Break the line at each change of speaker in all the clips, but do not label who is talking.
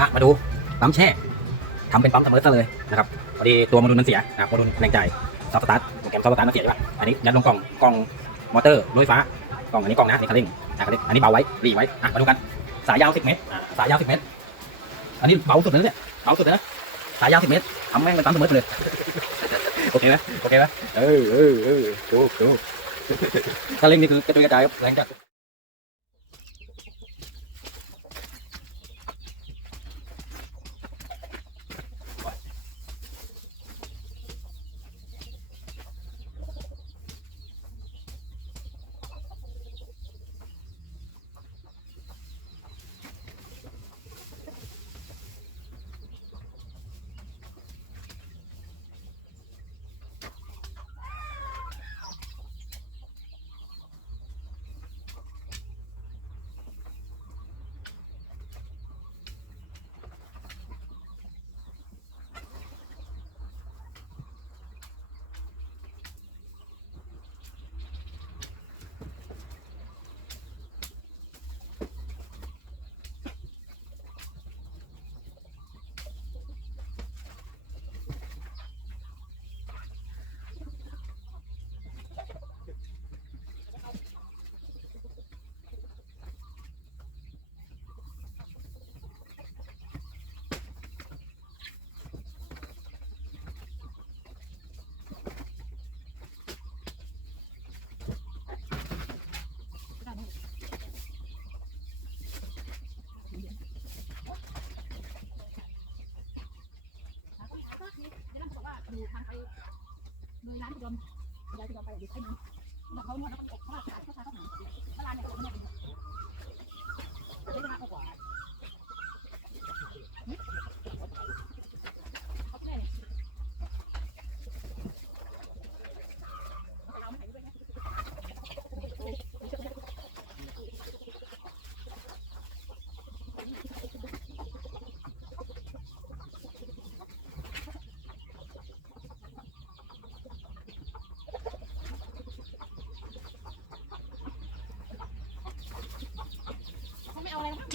อะมาดูปั๊มแช่ทำเป็นปั๊มซัมอซะเลยนะครับพอดีตัวโมดูลมันเสียนะโมดูลแรงจ่ายซับสตาร์ทโปรแกรมซับสตาร์ทมันเสียใช่ป่ะอันนี้ยัดลงกล่องกล่องมอเตอร์รถไฟฟ้ากล่องอันนี้กล่องนะนี่คันเร่งอะคันเร่งอันนี้เบาไว้รีไว้อะมาดูกันสายยาว10เมตรสายยาว10เมตร อันนี้เบาสุดเลยเนี่ยเบาสุดเลยนะสายยาว10เมตรทำแม่งเป็นปั๊มซัมอเลยโอเคไหมโอเคไหมเออเออเออถูกถูกคันเร่งนี่คือกระจุยกระจายครับแรงจัด
อยู่ทางไปเลยร้านยนต์ยายจะไปอยู่ใช่ไหมบอกเขาเนี่ยเขาบอกเขาขาดเขาขาดเขาหาเวลาเนี่ยเขาเนี่ยใช้เวลากว่าเขา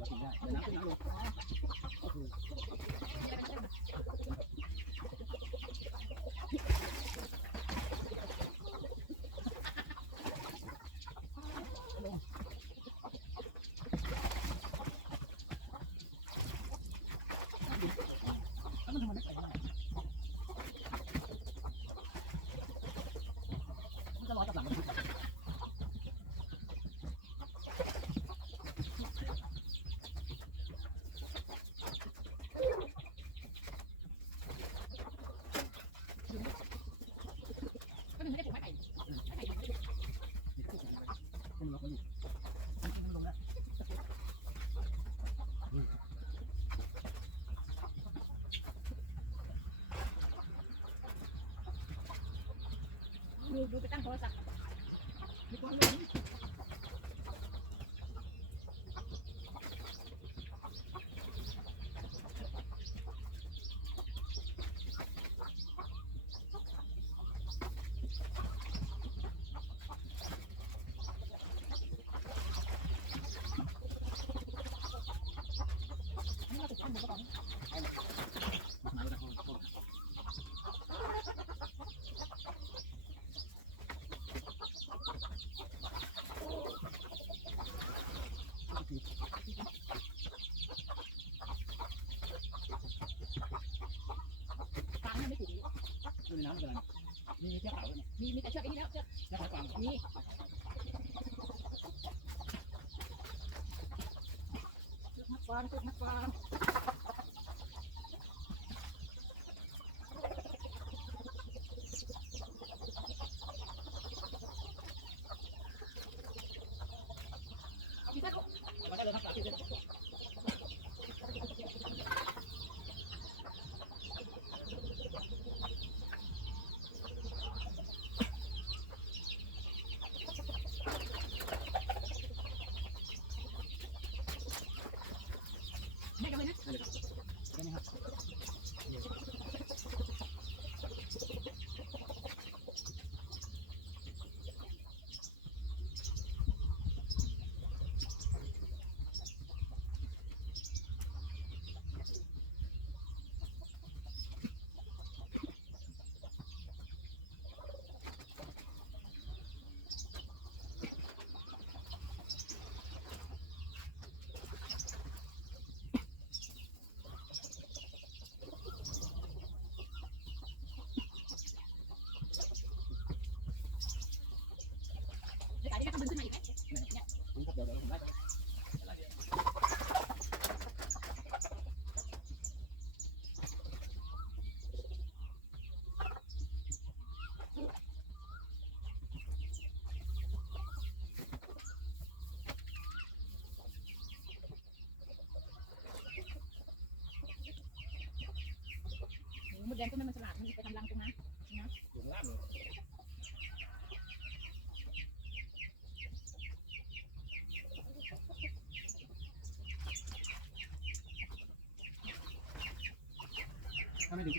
ได้ไปนับ
ไปนับเล
ย ดูไปตั้งโทรศัพท์ มีควางไม่ถึง
ดูน้ำเดินมีเชือกเต่าเนี่ย
มีมีแต่เชือกไอ้นี่แล้วเชือก
แค่ขายฟัง
นี่มัดฟางมักฟางเอา
มด
แดงต้นนั้นมันฉลาดมันไปทำรังตรงนั้นนะ
อยู่ข้างล่างเลย ถ้าไม่ดึง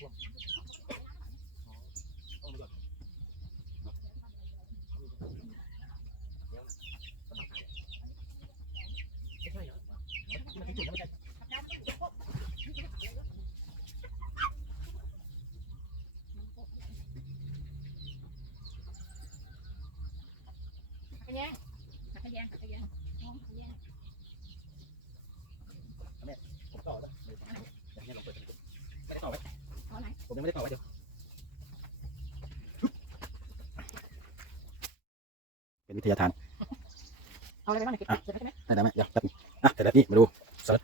ขยงขยงขยงน้องขยง
ผมต่อแล้ วเดี๋ยวให้ลองเปิดดูไม่ได้ต่อไว้
เอาไหน
ผมยังไม่ได้ต่อไว้เดี๋ยวเป็นวิทยาทาน
เอาอะไรไปบ้างเนี่ยเก็บเสร็จแล้วใช่ไหม
ได้ไหมเดี๋ยวแป๊บนึงอะเสร็จแล้วนี่มาดูเซิร์ช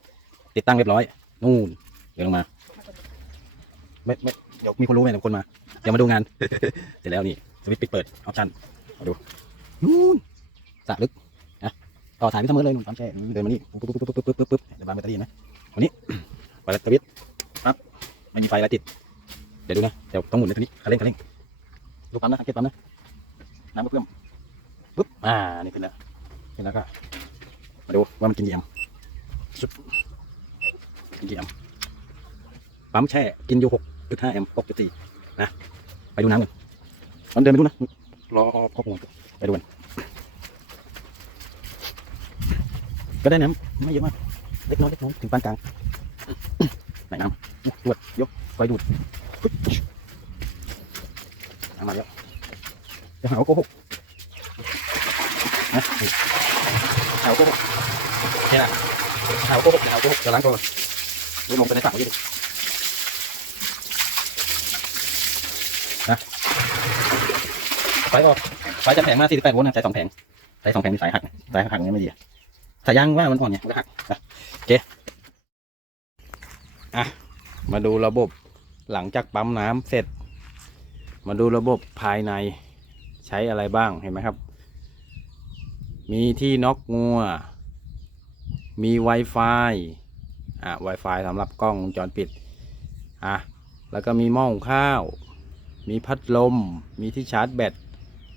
ติดตั้งเรียบร้อย นู่นเดี๋ยวลงมาไม่ไม่เดี๋ยวมีคนรู้ไหมเดี๋ยวคนมา เดี๋ยวมาดูงาน เสร็จแล้วนี่สวิตช์ปิดเปิดออปชั่นมาดูนู่นสระลึกนะต่อสายพี่เสมอเลยนู่นปั๊มแช่เดินมานี่ปุ๊บปุ๊บปุ๊บปุ๊บปุ๊บปุ๊บปุ๊บเดี๋ยววางแบตเตอรี่เห็นไหมวันนี้เปิดสวิตช์ปั๊บไม่มีไฟอะไรติด เดี๋ยวดูนะเดี๋ยวต้องหมุนในตัวนี้คันเร่งคันเร่งดูปั๊มนะสังเกตปั๊มนะน้ำมันเพิ่มปุ๊บอ่านี่ขึ้นแล้วขึ้นแล้วก็มาดูว่ามันกินกี่แอมป์สุดกินกี่แอมป์ปั๊มแช่กินอยู่หกจุดห้าแอมป์หกจุดสี่นะไปดูน้ำกันตอนเดินไปดูนะรอพ่อคงไปดูกันก็ได้น้ำไม่เยอะมากเล็กน้อยเล็กน้อยถึงปานกลางไหนน้ำตรวจยกไฟดูดปึ๊บน้ำ มาแล้วจะหาว่าโกหกนะนี่หาว่าโกหกนี่นะหาวโกหกหาวโกหกจะล้างตัวก่อนดูลงไปในสระเขาดินะไฟออกไฟจะแผงมา48โวลต์นะใช้สองแผงใช้สองแผงมีสายหักสายหักอย่างนี้ไม่ดีอะสายยางว่ามันอ่อนเนี่ยมันก็หักนะโอเคอะมาดูระบบ หลังจากปั๊มน้ำเสร็จ มาดูระบบภายในใช้อะไรบ้างเห็นไหมครับ มีที่น็อกงัว มี Wi-Fi อะ Wi-Fi สำหรับกล้องวงจรปิด อะ แล้วก็มีหม้อหุงข้าว มีพัดลม มีที่ชาร์จแบต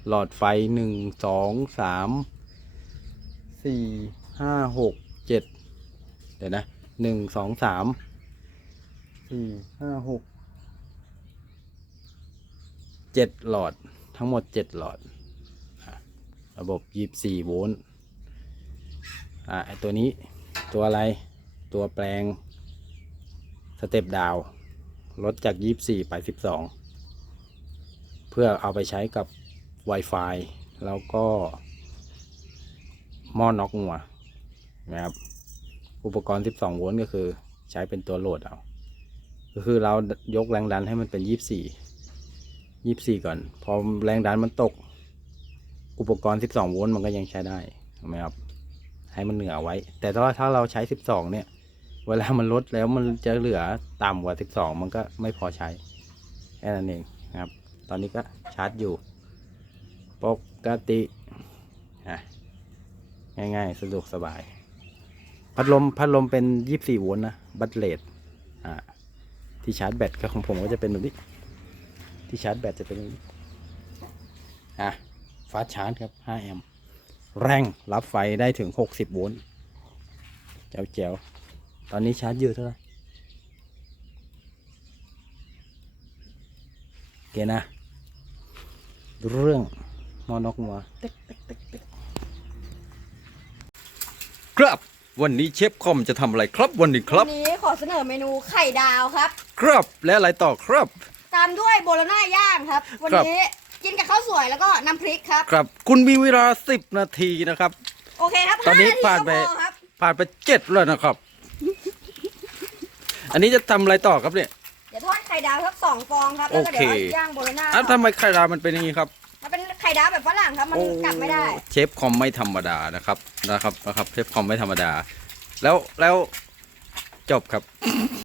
หลอดไฟหนึ่งสองสามสี่ห้าหกเจ็ดเดี๋ยวนะหนึ่งสองสามสี่ห้าหก เจ็ดหลอดทั้งหมดเจ็ดหลอด ระบบยีบสี่โวลต์อะไอตัวนี้ตัวอะไรตัวแปลงสเต็ปดาวลดจาก 24 ไป 12 เพื่อเอาไปใช้กับ Wi-Fi แล้วก็หม้อนอกงัวนะครับ อุปกรณ์ 12 โวลต์ก็คือใช้เป็นตัวโหลดเอา ก็คือเรายกแรงดันให้มันเป็น 24 24ก่อน พอแรงดันมันตก อุปกรณ์12โวลต์มันก็ยังใช้ได้ถูกไหมครับ ให้มันเหนือไว้ แต่ถ้าถ้าเราใช้12เนี่ย เวลามันลดแล้วมันจะเหลือต่ำกว่า12มันก็ไม่พอใช้แค่นั้นเองนะครับ ตอนนี้ก็ชาร์จอยู่ ปกติง่ายๆ สะดวกสบาย พัดลมพัดลมเป็น 24 โวลต์นะ บัตเลตที่ชาร์จแบตก็ของผมก็จะเป็นแบบนี้ ที่ชาร์จแบตจะเป็นแบบนี้อะฟาสต์ชาร์จครับ 5 แอมป์แรงรับไฟได้ถึง 60 โวลต์แจ๋วแจ๋วๆตอนนี้ชาร์จอยู่เท่าไหร่โอเคนะ เรื่องมอนอกมัวเต๊กเต๊กเต๊กเต๊กครับ วันนี้เชฟคอมจะทำอะไรครับวันนี้ครับ
วันนี้ขอเสนอเมนูไข่ดาวครับ
ครับและอะไรต่อครับ
ตามด้วยโบโลน่าย่างครับ วันนี้กินกับข้าวสวยแล้วก็น้ำพริกครับ
ครับ คุณมีเวลา10นาทีนะครับ
โอเคครับ
ตอนนี้
ห้
ผ่านไป
ก็พอครับ
ผ่านไปเจ็ดแล้วนะครับ อันนี้จะทำอะไรต่อครับเนี่ย
เดี๋ยวยวทอดไข่ดาวสักสองฟองครับแล้วก็เดี๋ยว
โอเค
ย่างโบโลน่า
อะทำไมไข่ดาวมันเป็นอย่างนี้ครับ
มันเป็นไข่ดาวแบบฝรั่งครับ มัน
โอ้
กลับไม่ได้
เชฟคอมไม่ธรรมดานะครับนะครับนะครับ เชฟคอมไม่ธรรมดา แล้วแล้วจบครับ